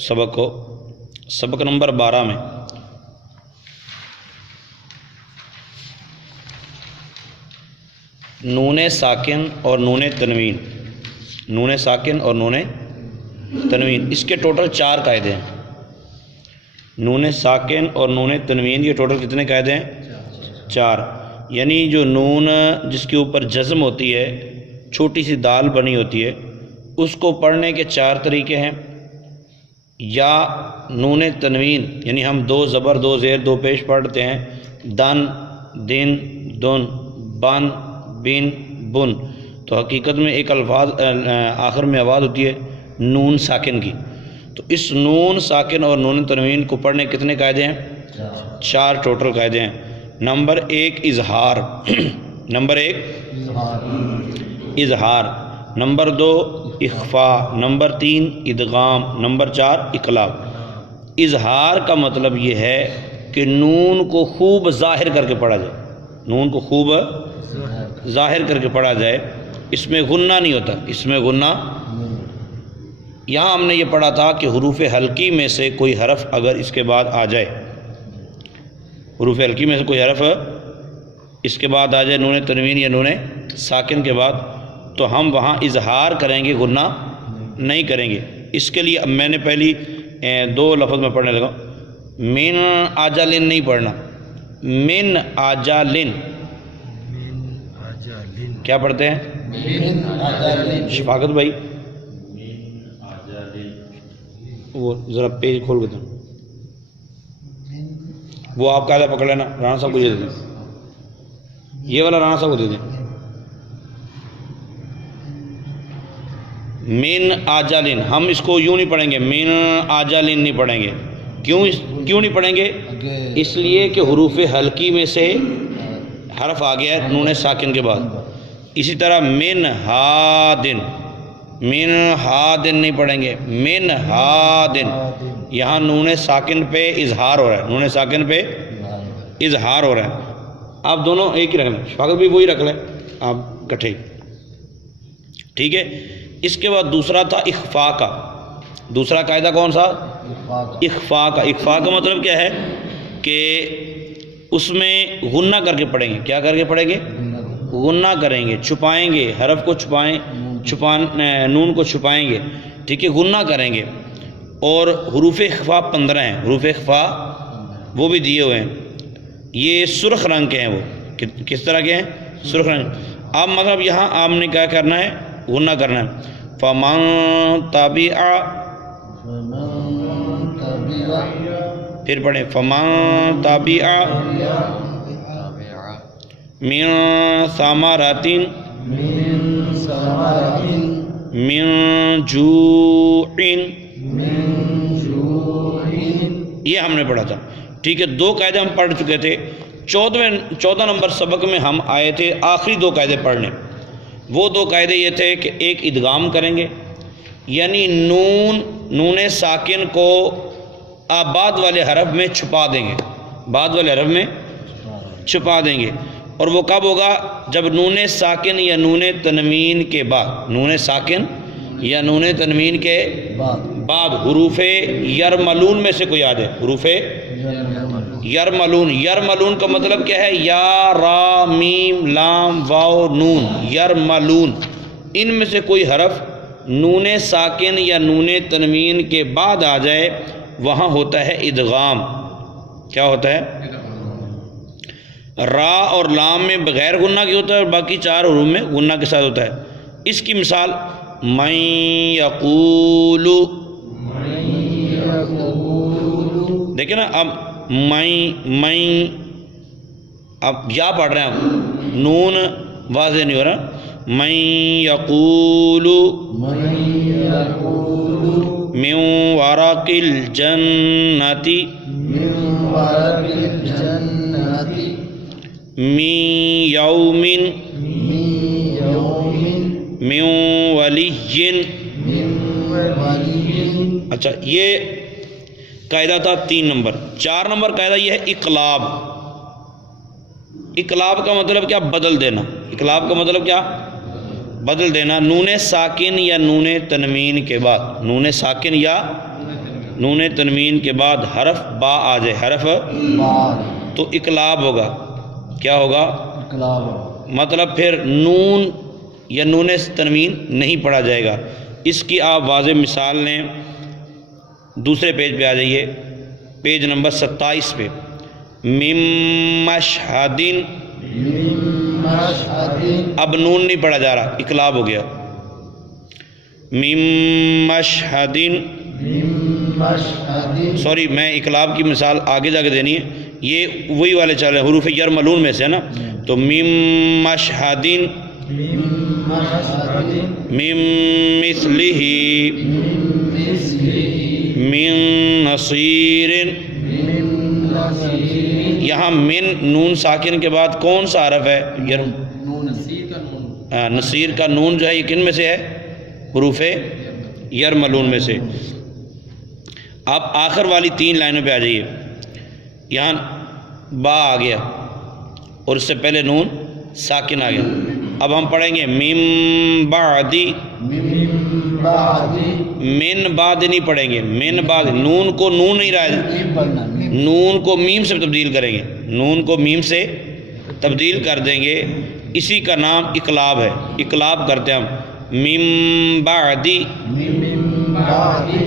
سبق کو، سبق نمبر 12 میں نون ساکن اور نون تنوین، نون ساکن اور نون تنوین، اس کے ٹوٹل 4 قاعدے ہیں۔ نون ساکن اور نون تنوین یہ ٹوٹل کتنے قاعدے ہیں؟ 4۔ یعنی جو نون جس کے اوپر جزم ہوتی ہے، چھوٹی سی دال بنی ہوتی ہے، اس کو پڑھنے کے 4 طریقے ہیں۔ یا نون تنوین یعنی ہم 2 زبر 2 زیر 2 پیش پڑھتے ہیں، دن دن دن، بن بن بن، تو حقیقت میں ایک الفاظ آخر میں آواز ہوتی ہے نون ساکن کی۔ تو اس نون ساکن اور نون تنوین کو پڑھنے کتنے قاعدے ہیں؟ 4 ٹوٹل قاعدے ہیں۔ نمبر 1 اظہار، نمبر 1 اظہار، نمبر 2 اخفاء، نمبر 3 ادغام، نمبر 4 اقلاب۔ اظہار کا مطلب یہ ہے کہ نون کو خوب ظاہر کر کے پڑھا جائے، نون کو خوب ظاہر کر کے پڑھا جائے، اس میں غنہ نہیں ہوتا، اس میں غنہ۔ یہاں ہم نے یہ پڑھا تھا کہ حروف حلقی میں سے کوئی حرف اگر اس کے بعد آ جائے، حروف حلقی میں سے کوئی حرف اس کے بعد آ جائے نون تنوین یا نون ساکن کے بعد، تو ہم وہاں اظہار کریں گے، غنہ نہیں کریں گے۔ اس کے لیے میں نے پہلی 2 لفظ میں پڑھنے لگا، من آجالن نہیں پڑھنا، من آجالن، کیا پڑھتے ہیں شفاقت بھائی؟ وہ ذرا پیج کھول کے دیں، وہ آپ قاعدہ پکڑ لینا، رانا صاحب کو یہ دے دیں، یہ والا رانا صاحب کو دے دیں۔ من آجالن، ہم اس کو یوں نہیں پڑھیں گے، من آجالن نہیں پڑھیں گے۔ کیوں نہیں پڑھیں گے؟ اس لیے کہ حروف حلقی میں سے حرف آ گیا ہے نون ساکن کے بعد۔ اسی طرح من ہادن، من ہادن نہیں پڑھیں گے، من ہادن، یہاں نون ساکن پہ اظہار ہو رہا ہے، نون ساکن پہ اظہار ہو رہا ہے۔ آپ دونوں ایک ہی رکھ لیں، شفاقت بھی وہی رکھ لیں آپ کٹھے، ٹھیک ہے۔ اس کے بعد دوسرا تھا اخفاء کا، دوسرا قاعدہ کون سا؟ اخفاء کا۔ اخفاء کا مطلب کیا ہے کہ اس میں غنہ کر کے پڑھیں گے، کیا کر کے پڑھیں گے؟ غنہ کریں گے، چھپائیں گے، حرف کو نون کو چھپائیں گے، ٹھیک ہے، غنہ کریں گے۔ اور حروف اخفاء 15 ہیں، حروف اخفاء وہ بھی دیے ہوئے ہیں، یہ سرخ رنگ کے ہیں، وہ کس طرح کے ہیں؟ سرخ رنگ۔ اب مطلب یہاں آپ نے کیا کرنا ہے؟ غنہ کرنا ہے۔ فمن تبع، پھر پڑھیں فمن تبع من ثمرات من جوع، یہ ہم نے پڑھا تھا، ٹھیک ہے۔ 2 قاعدے ہم پڑھ چکے تھے۔ 14 نمبر سبق میں ہم آئے تھے آخری 2 قاعدے پڑھنے۔ وہ 2 قاعدے یہ تھے کہ ایک ادغام کریں گے، یعنی نون ساکن کو آپ بعد والے حرف میں چھپا دیں گے، بعد والے حرف میں چھپا دیں گے۔ اور وہ کب ہوگا؟ جب نون ساکن یا نون تنوین کے بعد، نون ساکن یا نون تنوین کے بعد حروف یرملون میں سے کوئی یاد ہے؟ حروف یرملون، یرملون کا مطلب کیا ہے؟ یا را میم لام واو نون، یرملون، ان میں سے کوئی حرف نون ساکن یا نون تنوین کے بعد آ جائے، وہاں ہوتا ہے ادغام۔ کیا ہوتا ہے؟ را اور لام میں بغیر غنہ کے ہوتا ہے، اور باقی 4 حروف میں غنہ کے ساتھ ہوتا ہے۔ اس کی مثال من یقول، دیکھیں نا، اب میں اب یا پڑھ رہے ہیں، اب نون واضح نہیں ہو رہا، من یقول من ورق الجنۃ من یوم من ولی۔ اچھا، یہ قاعدہ تھا 3 نمبر۔ 4 نمبر قاعدہ یہ ہے اقلاب۔ اقلاب کا مطلب کیا؟ بدل دینا۔ اقلاب کا مطلب کیا؟ بدل دینا۔ نون ساکن یا نون تنوین کے بعد، نون ساکن یا نون تنوین کے بعد حرف با آ جائے، حرف تو اقلاب ہوگا. کیا ہوگا؟ مطلب پھر نون یا نون تنوین نہیں پڑھا جائے گا. اس کی آپ واضح مثال لیں. دوسرے پیج پہ آ جائیے، پیج نمبر 27 پہ. مم مشہدین، اب نون نہیں پڑھا جا رہا، اقلاب ہو گیا. مم مشہدین، سوری میں اقلاب کی مثال آگے جا کے دینی ہے. یہ وہی والے چل رہے ہیں، حروف یرملون میں سے ہے نا. تو مم مشہدین مم مثلہ من نصیر. یہاں من نون ساکن کے بعد کون سا حرف ہے؟ نصیر کا نون جو ہے یہ کن میں سے ہے؟ حروف یرملون میں سے. آپ آخر والی 3 لائنوں پہ آ جائیے. یہاں با آ گیا اور اس سے پہلے نون ساکن آ گیا. اب ہم پڑھیں گے مم بعدی. من بعد نہیں پڑھیں گے، من بعد. نون کو نون نہیں رہا، نون کو میم سے تبدیل کریں گے، نون کو میم سے تبدیل کر دیں گے. اسی کا نام اقلاب ہے، اقلاب کرتے ہیں ہم. مم بعدی،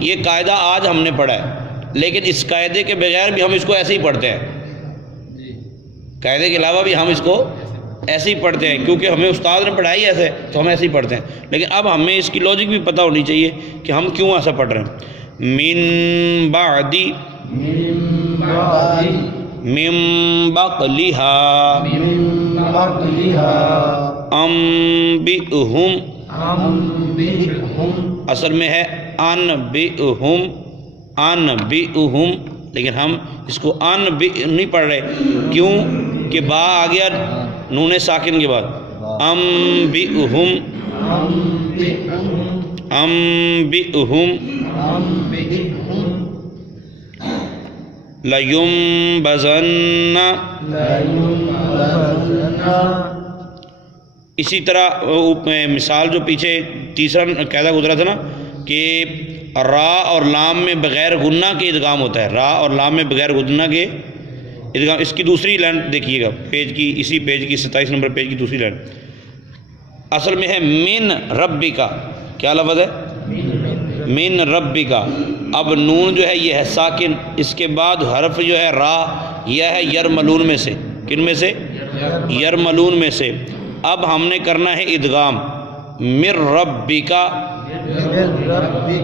یہ قاعدہ آج ہم نے پڑھا ہے، لیکن اس قاعدے کے بغیر بھی ہم اس کو ایسے ہی پڑھتے ہیں. قاعدے کے علاوہ بھی ہم اس کو ایسے ہی پڑھتے ہیں، کیونکہ ہمیں استاد نے پڑھائی ایسے تو ہم ایسے ہی پڑھتے ہیں. لیکن اب ہمیں اس کی لاجک بھی پتہ ہونی چاہیے کہ ہم کیوں ایسا پڑھ رہے ہیں. من بعدی من بقلہا انبئہم، اصل میں ہے انبئہم، انبئہم، لیکن ہم اس کو انبئ نہیں پڑھ رہے. کیوں کہ با آ گیا نون ساکن کے بعد. انبئہم، انبئہم لَيُنبَذَنَّ. اسی طرح مثال جو پیچھے تیسرا قاعدہ گزرا تھا نا کہ را اور لام میں بغیر غنہ کے ادغام ہوتا ہے، را اور لام میں بغیر غنہ کے ادغام. اس کی دوسری لائن دیکھیے گا، پیج کی، اسی پیج کی 27 نمبر پیج کی دوسری لائن. اصل میں ہے من ربی کا. کیا لفظ ہے؟ من ربی کا. اب نون جو ہے یہ ہے ساکن، اس کے بعد حرف جو ہے را، یہ ہے یرملون میں سے. کن میں سے؟ یرملون میں سے. اب ہم نے کرنا ہے ادغام. مر ربی کا.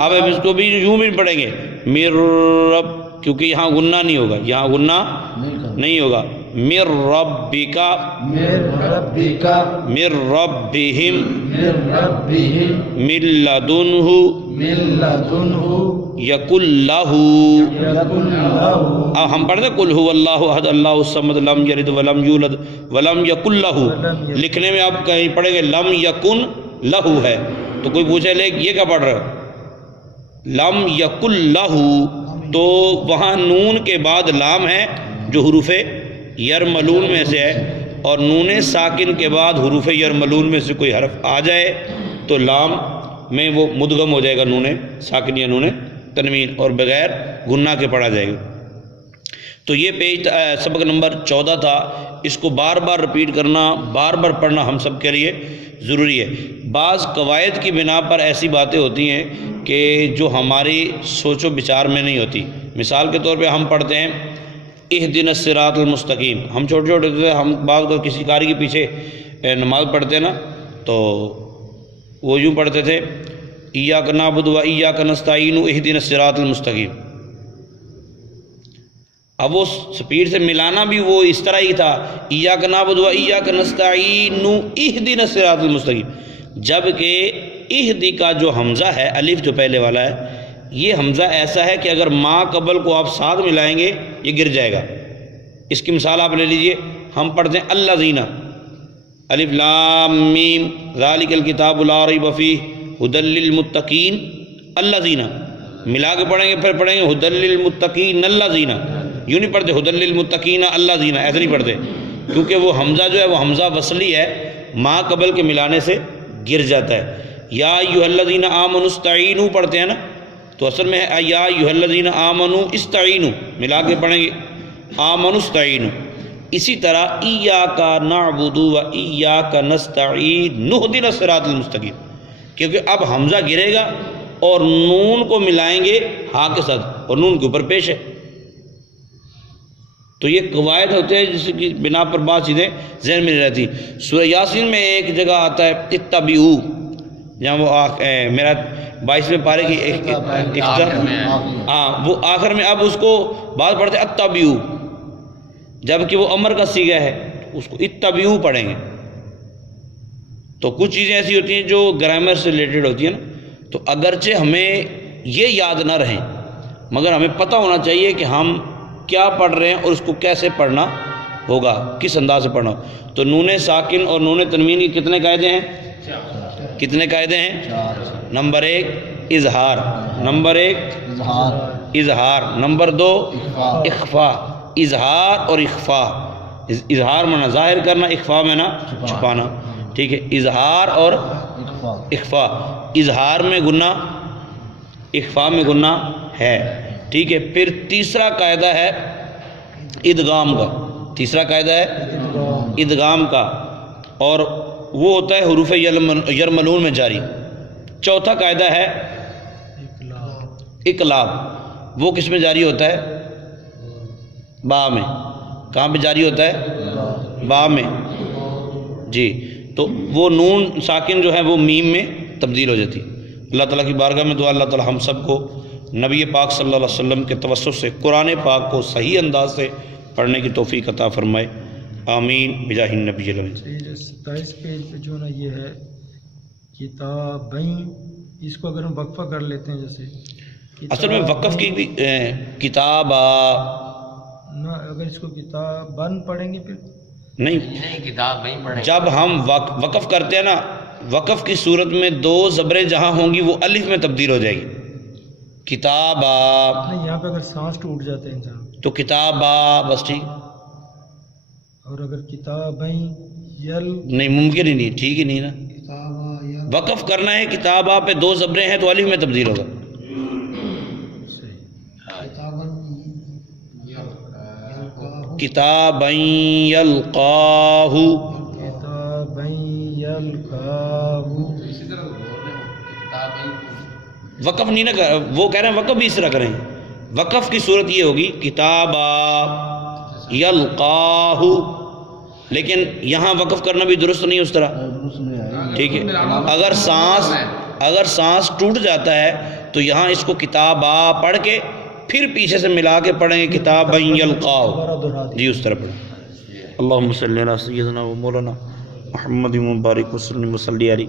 اب ہم اس کو بھی یوں بھی پڑھیں گے مر رب، کیونکہ یہاں غنہ نہیں ہوگا، یہاں غنہ نہیں ہوگا. مر ربی کا، مر ربہم، من لدنہ یکن لہ. اب ہم پڑھتے قل هو اللہ احد اللہ الصمد لم یلد ولم یولد ولم یکن لہ. لکھنے میں آپ کہیں پڑھیں گے لم یکن لہ ہے، تو کوئی پوچھے لے یہ کیا پڑھ رہے ہو؟ لم یکن لہ. تو وہاں نون کے بعد لام ہے جو حروف یرملون میں سے ہے، اور نون ساکن کے بعد حروف یرملون میں سے کوئی حرف آ جائے تو لام میں وہ مدغم ہو جائے گا نون ساکن یا نون تنوین، اور بغیر غنہ کے پڑھا جائے گا. تو یہ پیج سبق نمبر 14 تھا. اس کو بار بار رپیٹ کرنا، بار بار پڑھنا ہم سب کے لیے ضروری ہے. بعض قواعد کی بنا پر ایسی باتیں ہوتی ہیں کہ جو ہماری سوچ و بچار میں نہیں ہوتی. مثال کے طور پہ ہم پڑھتے ہیں اہدنا الصراط المستقیم. ہم چھوٹے چھوٹے تھے، ہم بعض کو کسی قاری کے پیچھے نماز پڑھتے نا تو وہ یوں پڑھتے تھے ایاک نعبد و ایاک نستعین اہدنا الصراط المستقیم. اب وہ سپیڈ سے ملانا بھی وہ اس طرح ہی تھا، ایاک نعبد و ایاک نستعین اہدنا الصراط المستقیم. جبکہ اہدی کا جو حمزہ ہے، الف جو پہلے والا ہے، یہ حمزہ ایسا ہے کہ اگر ما قبل کو آپ ساتھ ملائیں گے یہ گر جائے گا. اس کی مثال آپ لے لیجئے. ہم پڑھتے ہیں الذین، الف لام میم ذالک الکتاب لا ریب فیہ ھدی للمتقین. الذین ملا کے پڑھیں گے، پھر پڑھیں گے ھدی للمتقین الذین. یوں نہیں پڑھتے ھدی للمتقین الذین، ایسے نہیں پڑھتے، کیونکہ وہ حمزہ جو ہے وہ حمزہ وصلی ہے، ما قبل کے ملانے سے گر جاتا ہے. یا ایھا الذین آمنوا استعینوا پڑھتے ہیں نا، تو تو اصل میں ہے یا ایھا الذین آمنوا استعینوا، ملا کے پڑھیں گے آمنوا استعینوا۔ اسی طرح ایاک نعبد و ایاک نستعین اہدنا الصراط المستقیم، کیونکہ اب حمزہ گرے گا اور نون کو ملائیں گے ہاں کے ساتھ، اور نون کے اوپر پیش ہے۔ تو یہ قواعد ہوتے ہیں جس کی بنا پر بات چیزیں ذہن میں نہیں رہتی۔ سورہ یاسین میں ایک جگہ آتا ہے اتبعوا، جہاں وہ میرا 22ویں پارے کی وہ آخر میں اب اس کو بعض پڑھتے اتبعوا، جبکہ وہ امر کا صیغہ ہے، اس کو اتبعوا پڑھیں گے۔ تو کچھ چیزیں ایسی ہوتی ہیں جو گرامر سے ریلیٹڈ ہوتی ہیں نا، تو اگرچہ ہمیں یہ یاد نہ رہیں مگر ہمیں پتہ ہونا چاہیے کہ ہم کیا پڑھ رہے ہیں اور اس کو کیسے پڑھنا ہوگا، کس انداز سے پڑھنا ہوگا۔ تو نون ساکن اور نون تنوین کی کتنے قاعدے ہیں؟ کتنے قاعدے ہیں؟ نمبر 1 اظہار، نمبر 1 اظہار، نمبر 2 اخفاء۔ اظہار اور اخفاء، اظہار مانا ظاہر کرنا، اخفاء مانا چھپانا، ٹھیک ہے؟ اظہار اور اخفاء، اظہار میں گناہ، اخفاء میں گناہ ہے، ٹھیک ہے؟ پھر تیسرا قاعدہ ہے ادغام کا، تیسرا قاعدہ ہے ادغام کا، اور وہ ہوتا ہے حروف یرملون میں جاری۔ چوتھا قاعدہ ہے اقلاب، وہ کس میں جاری ہوتا ہے؟ با میں۔ کہاں پہ جاری ہوتا ہے؟ با میں، جی۔ تو وہ نون ساکن جو ہے وہ میم میں تبدیل ہو جاتی۔ اللہ تعالیٰ کی بارگاہ میں دعا اللہ تعالیٰ ہم سب کو نبی پاک صلی اللہ علیہ وسلم کے توسط سے قرآن پاک کو صحیح انداز سے پڑھنے کی توفیق عطا فرمائے، آمین بجاہ النبی الامین۔ 27 پیج پہ جو نا یہ ہے کتابیں، اس کو اگر ہم وقفہ کر لیتے ہیں جیسے اصل میں وقف کی بھی کتابہ نہ، اگر اس کو کتابن پڑھیں گے پھر نہیں، کتاب نہیں پڑھیں۔ جب ہم وقف کرتے ہیں نا، وقف کی صورت میں 2 زبریں جہاں ہوں گی وہ الف میں تبدیل ہو جائے گی، کتابہ۔ نہیں، یہاں پہ اگر سانس ٹوٹ جاتے ہیں انسان تو کتابہ بس ٹھیک، اور اگر کتابیں یل نہیں ممکن ہی نہیں، ٹھیک ہی نہیں نا۔ وقف کرنا ہے کتابہ پہ 2 زبریں ہیں تو الف میں تبدیل ہوگا۔ کتابًا یلقاہ، کتابیں یلقاہ، وقف نہیں نہ کر، وہ کہہ رہے ہیں وقف بھی اس طرح کریں۔ وقف کی صورت یہ ہوگی کتابا یلقاہ، لیکن یہاں وقف کرنا بھی درست نہیں اس طرح، ٹھیک ہے؟ اگر سانس ٹوٹ جاتا ہے تو یہاں اس کو کتابا پڑھ کے پھر پیچھے سے ملا کے پڑھیں گے کتابا یلقاہ، جی اس طرح پڑھیں۔ اللہم صلی علی سیدنا و مولانا محمد مبارک وسلم وصلی علیہ۔